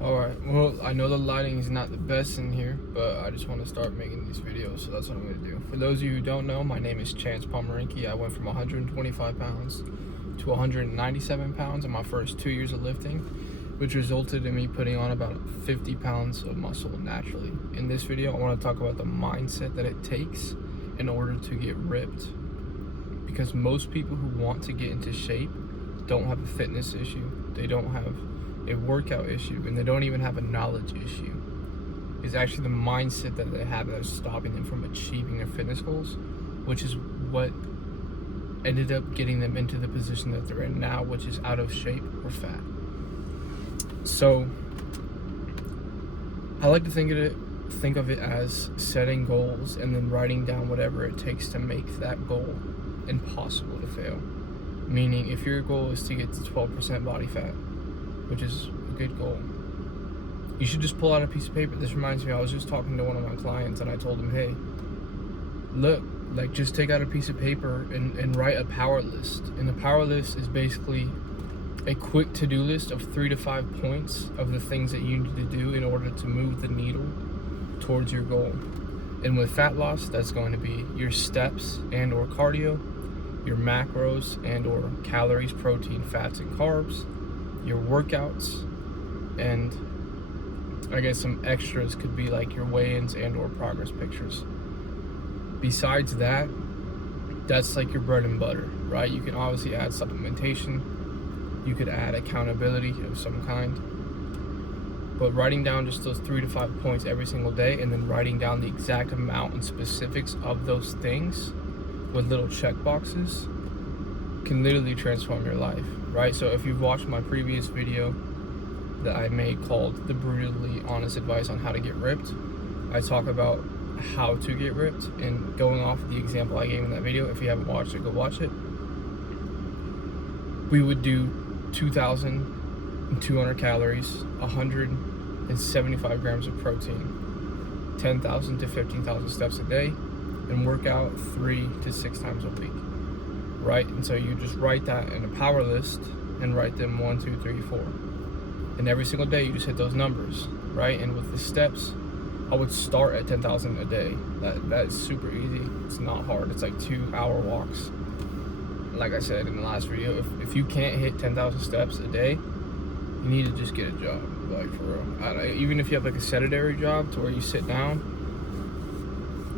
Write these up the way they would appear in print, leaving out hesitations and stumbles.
Alright, well, I know the lighting is not the best in here, but I just want to start making these videos, so that's what I'm going to do. For those of you who don't know, my name is Chance Pomerenke. I went from 125 pounds to 197 pounds in my first 2 years of lifting, which resulted in me putting on about 50 pounds of muscle naturally. In this video, I want to talk about the mindset that it takes in order to get ripped. Because most people who want to get into shape don't have a fitness issue. They don't have a workout issue, and they don't even have a knowledge issue. It's actually the mindset that they have that is stopping them from achieving their fitness goals, which is what ended up getting them into the position that they're in now, which is out of shape or fat. So I like to think of it as setting goals and then writing down whatever it takes to make that goal impossible to fail. Meaning, if your goal is to get to 12% body fat, which is a good goal, you should just pull out a piece of paper. This reminds me, I was just talking to one of my clients and I told him, hey, look, like, just take out a piece of paper and write a power list. And the power list is basically a quick to-do list of 3 to 5 points of the things that you need to do in order to move the needle towards your goal. And with fat loss, that's going to be your steps and or cardio, your macros and or calories, protein, fats, and carbs, your workouts, and I guess some extras could be like your weigh-ins and or progress pictures. Besides that, that's like your bread and butter, right? You can obviously add supplementation, you could add accountability of some kind, but writing down just those 3 to 5 points every single day and then writing down the exact amount and specifics of those things with little check boxes can literally transform your life, right? So if you've watched my previous video that I made called The Brutally Honest Advice on How to Get Ripped, I talk about how to get ripped, and going off of the example I gave in that video, if you haven't watched it, go watch it. We would do 2,200 calories, 175 grams of protein, 10,000 to 15,000 steps a day, and work out 3 to 6 times a week, right? And so you just write that in a power list and write them 1, 2, 3, 4. And every single day you just hit those numbers, right? And with the steps, I would start at 10,000 a day. That's super easy. It's not hard. It's like 2-hour walks. Like I said in the last video, if you can't hit 10,000 steps a day, you need to just get a job, like, for real. Even if you have like a sedentary job to where you sit down,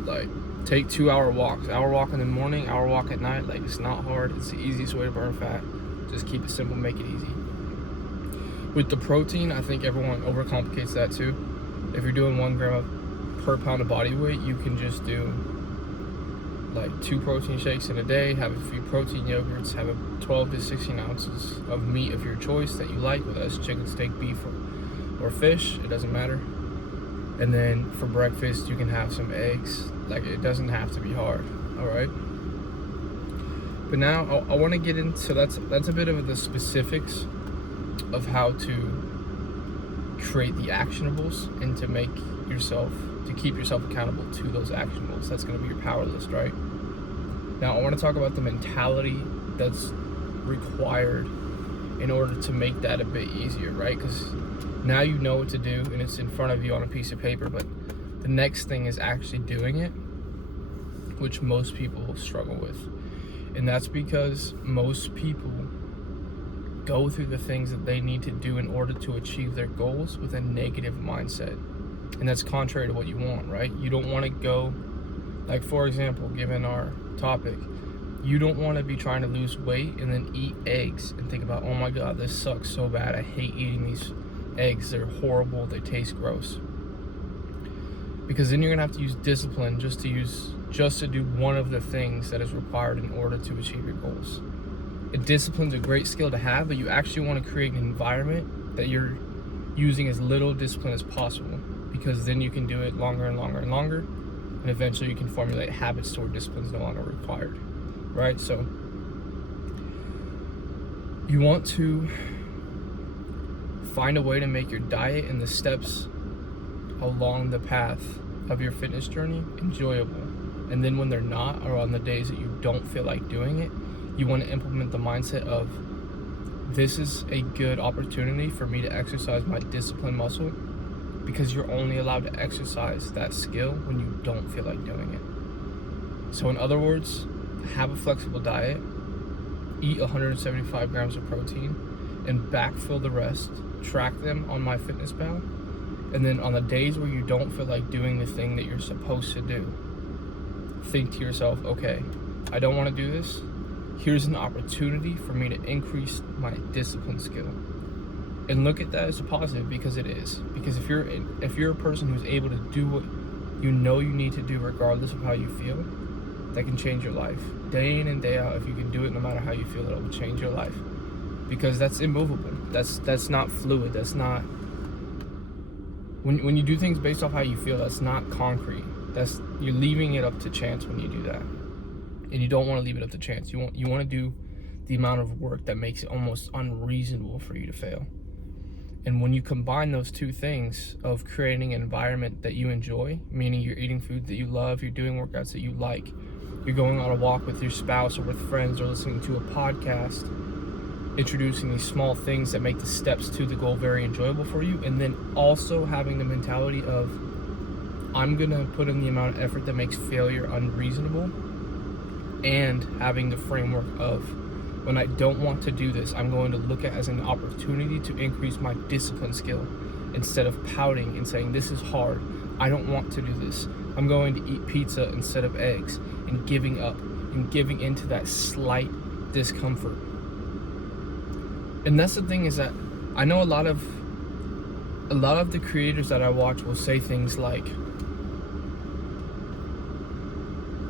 like, take 2-hour walks. Hour walk in the morning, hour walk at night. Like, it's not hard. It's the easiest way to burn fat. Just keep it simple, make it easy. With the protein, I think everyone overcomplicates that too. If you're doing 1 gram per pound of body weight, you can just do like 2 protein shakes in a day, have a few protein yogurts, have 12 to 16 ounces of meat of your choice that you like, whether that's chicken, steak, beef, or fish, it doesn't matter. And then for breakfast, you can have some eggs. Like, it doesn't have to be hard, all right? But now I want to get into, that's a bit of the specifics of how to create the actionables and to keep yourself accountable to those actionables. That's going to be your power list, right? Now I want to talk about the mentality that's required in order to make that a bit easier, right? Because now you know what to do and it's in front of you on a piece of paper, but the next thing is actually doing it, which most people struggle with. And that's because most people go through the things that they need to do in order to achieve their goals with a negative mindset. And that's contrary to what you want, right? You don't want to go, like, for example, given our topic, you don't want to be trying to lose weight and then eat eggs and think about, oh my God, this sucks so bad. I hate eating these eggs. They're horrible. They taste gross. Because then you're going to have to use discipline just to do one of the things that is required in order to achieve your goals. Discipline's a great skill to have, but you actually want to create an environment that you're using as little discipline as possible, because then you can do it longer and longer and longer, and eventually you can formulate habits to where discipline is no longer required, right? So you want to find a way to make your diet and the steps along the path of your fitness journey enjoyable, and then when they're not, or on the days that you don't feel like doing it, you want to implement the mindset of, this is a good opportunity for me to exercise my discipline muscle, because you're only allowed to exercise that skill when you don't feel like doing it. So in other words, have a flexible diet, eat 175 grams of protein, and backfill the rest. Track them on MyFitnessPal, and then on the days where you don't feel like doing the thing that you're supposed to do, think to yourself, okay, I don't want to do this. Here's an opportunity for me to increase my discipline skill. And look at that as a positive, because it is. Because if you're a person who's able to do what you know you need to do regardless of how you feel, that can change your life. Day in and day out, if you can do it no matter how you feel, it will change your life. Because that's immovable. That's not fluid. That's not... When you do things based off how you feel, that's not concrete. You're leaving it up to chance when you do that. And you don't want to leave it up to chance. You want to do the amount of work that makes it almost unreasonable for you to fail. And when you combine those two things of creating an environment that you enjoy, meaning you're eating food that you love, you're doing workouts that you like, you're going on a walk with your spouse or with friends, or listening to a podcast, introducing these small things that make the steps to the goal very enjoyable for you, and then also having the mentality of, I'm gonna put in the amount of effort that makes failure unreasonable, and having the framework of, when I don't want to do this, I'm going to look at it as an opportunity to increase my discipline skill, instead of pouting and saying, this is hard, I don't want to do this, I'm going to eat pizza instead of eggs, and giving up and giving into that slight discomfort. And that's the thing, is that I know a lot of the creators that I watch will say things like,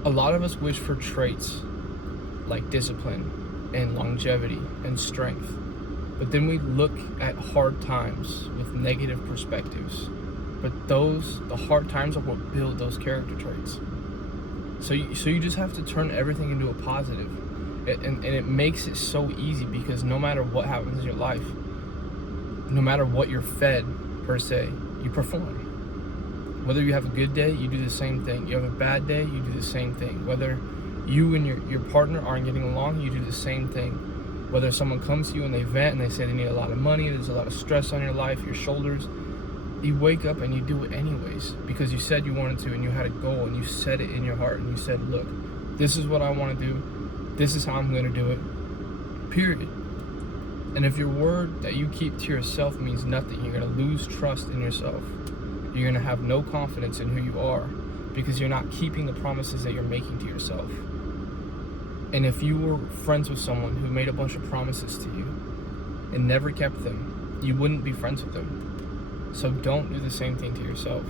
a lot of us wish for traits like discipline and longevity and strength, but then we look at hard times with negative perspectives. But the hard times are what build those character traits. So you just have to turn everything into a positive. And it makes it so easy, because no matter what happens in your life, no matter what you're fed, per se, you perform. Whether you have a good day, you do the same thing. You have a bad day, you do the same thing. Whether you and your partner aren't getting along, you do the same thing. Whether someone comes to you and they vent and they say they need a lot of money, there's a lot of stress on your life, your shoulders, you wake up and you do it anyways, because you said you wanted to, and you had a goal, and you set it in your heart, and you said, look, this is what I want to do, this is how I'm going to do it, period. And if your word that you keep to yourself means nothing, you're going to lose trust in yourself. You're going to have no confidence in who you are, because you're not keeping the promises that you're making to yourself. And if you were friends with someone who made a bunch of promises to you and never kept them, you wouldn't be friends with them. So don't do the same thing to yourself.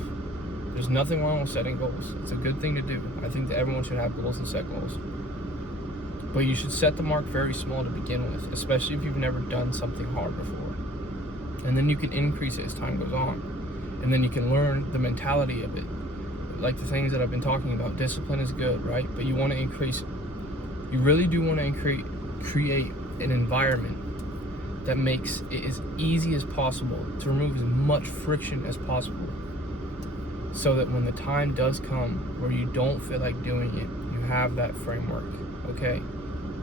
There's nothing wrong with setting goals. It's a good thing to do. I think that everyone should have goals and set goals. But you should set the mark very small to begin with, especially if you've never done something hard before. And then you can increase it as time goes on. And then you can learn the mentality of it. Like the things that I've been talking about. Discipline is good, right? But you want to increase, you really do want to create an environment that makes it as easy as possible to remove as much friction as possible, so that when the time does come where you don't feel like doing it, you have that framework. Okay,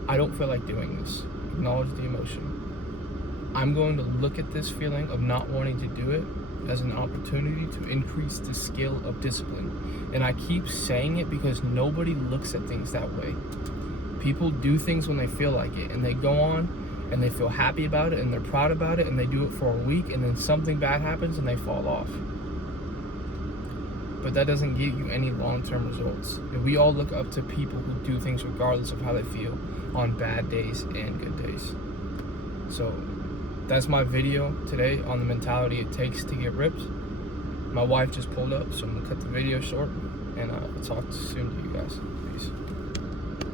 I don't feel like doing this. Acknowledge the emotion. I'm going to look at this feeling of not wanting to do it as an opportunity to increase the skill of discipline. And I keep saying it because nobody looks at things that way. People do things when they feel like it, and they go on and they feel happy about it and they're proud about it, and they do it for a week, and then something bad happens and they fall off. But that doesn't get you any long-term results. We all look up to people who do things regardless of how they feel on bad days and good days. So that's my video today on the mentality it takes to get ripped. My wife just pulled up, so I'm gonna cut the video short, and I'll talk soon to you guys. Peace.